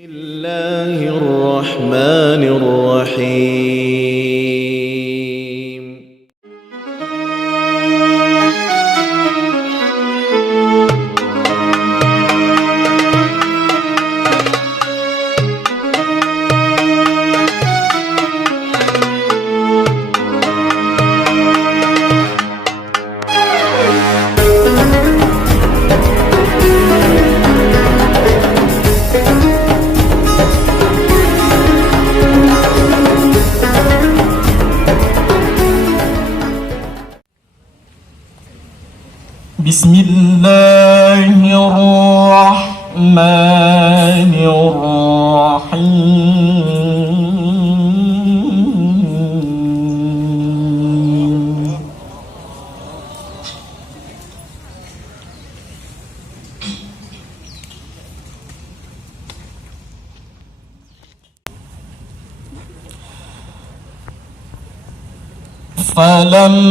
الله الرحمن الرحيم. بسم الله الرحمن الرحيم.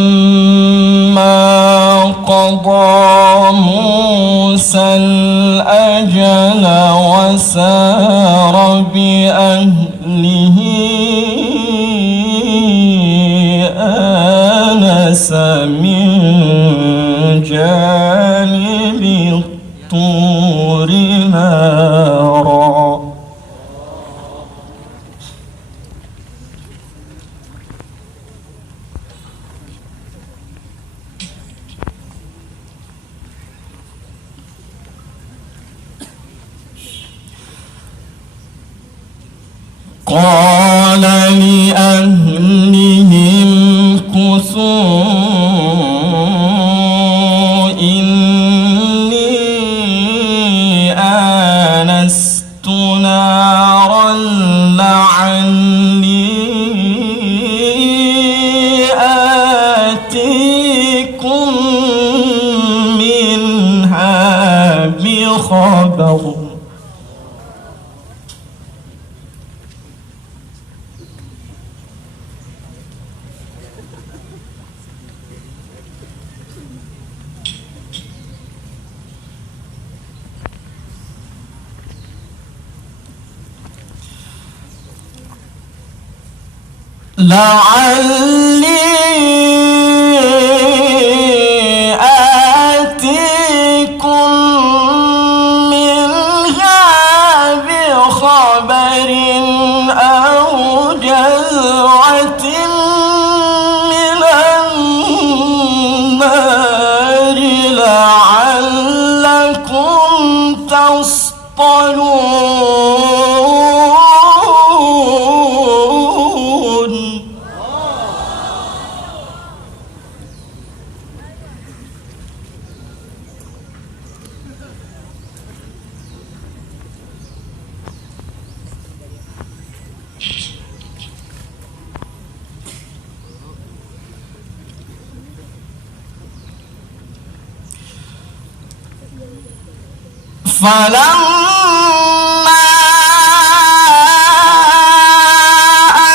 فلما قضى موسى الأجل وسار بأهله آنس من جانب الطور نارا قال لأهلهم كثوا إني آنست نارا لعلي آتيكم منها بخبر. لعلي آتيكم منها بخبر أو جذوة من النار لعلكم تصطلون. فلما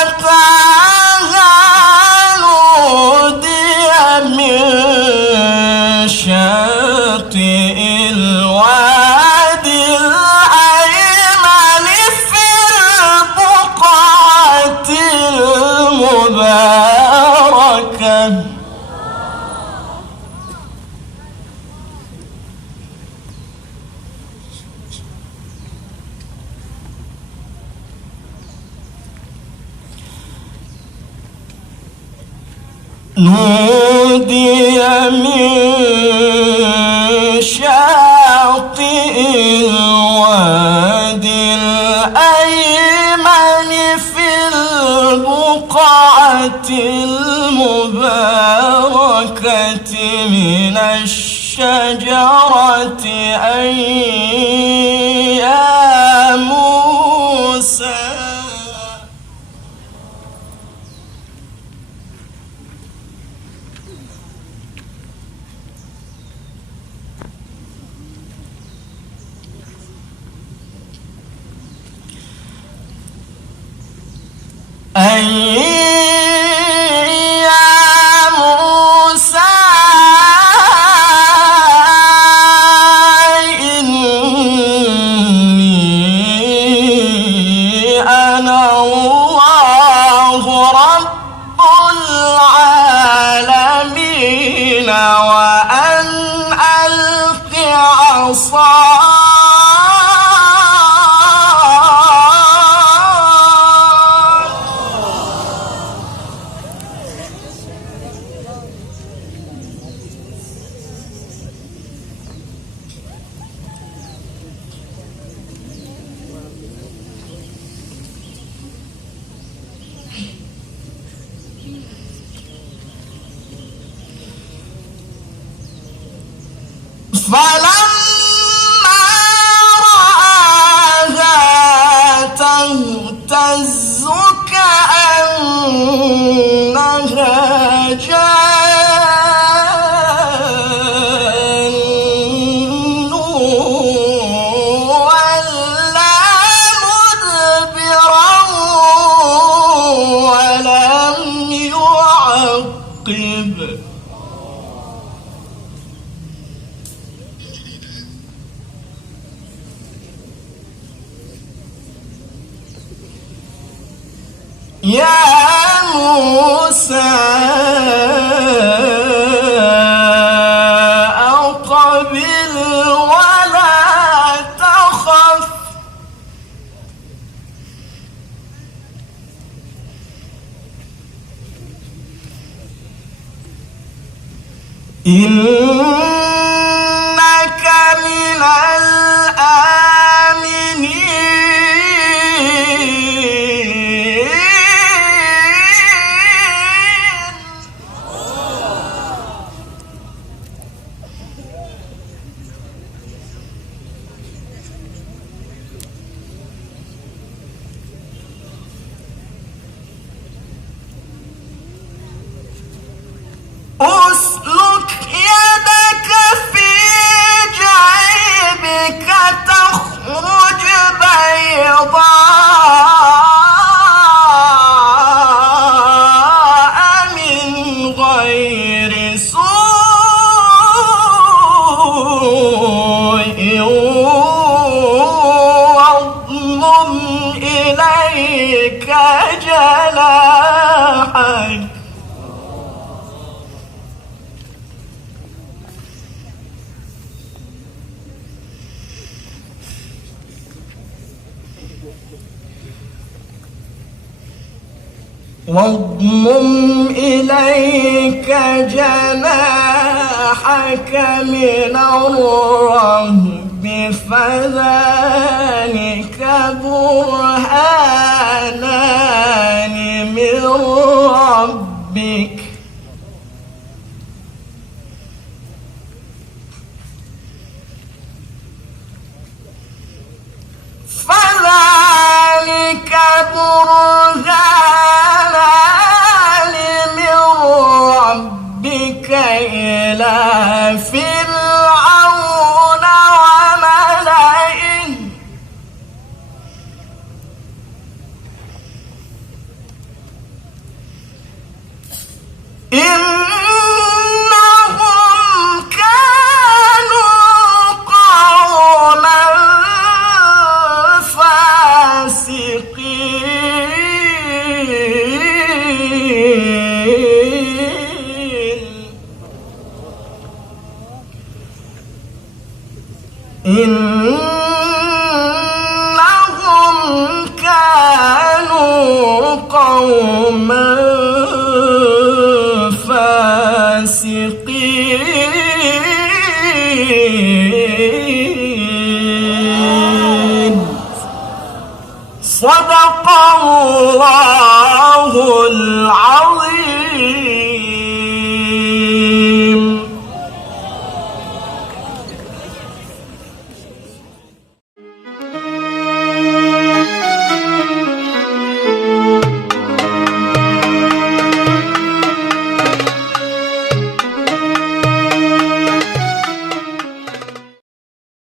أتاها نودي من شاطئ الوادي الأيمن في البقعة المباركة نودي من شاطئ الوادي الأيمن في البقعة المباركة من الشجرة أن يا موسى إن رآها تهتز كأنها جان ولا مدبرا ولم يعقب. يا موسى أقبل ولا تخف إنك من أسلك يدك في جيبك تخرج بيضاء من غير سوء واضمم إليك جناحك واضمم إليك جناحك من الرهب فذلك برهانان من ربك فذلك برهانان من ربك إلى فرعون وملئه إنهم كانوا قوما فاسقين إنهم كانوا قوما فاسقين. صدق الله